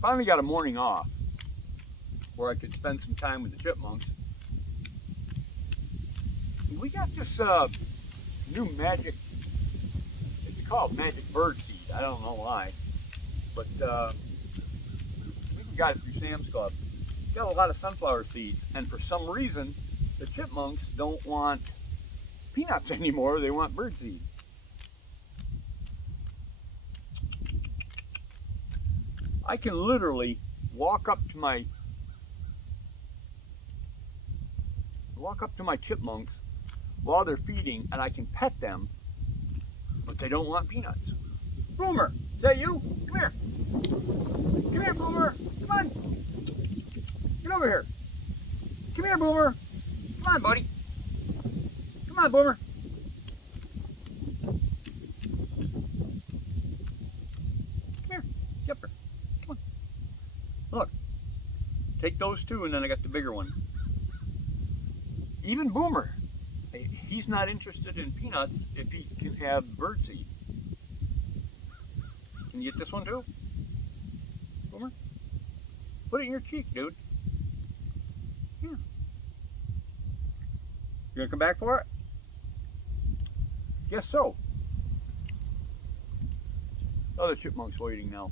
finally got a morning off where I could spend some time with the chipmunks. And we got this new magic, it's called magic birdseed. I don't know why, but I think we got it through Sam's Club. It's got a lot of sunflower seeds, and for some reason, the chipmunks don't want peanuts anymore. They want birdseed. I can literally walk up to my chipmunks while they're feeding, and I can pet them, but they don't want peanuts. Boomer, is that you? Come here. Come here, Boomer. Come on. Get over here. Come here, Boomer. Come on, buddy. Come on, Boomer. Come here. Get up here. Come on. Look. Take those two, and then I got the bigger one. Even Boomer, he's not interested in peanuts if he can have birdseed. Can you get this one too? Boomer? Put it in your cheek, dude. Here. You gonna come back for it? Guess so. Oh, the chipmunk's waiting now.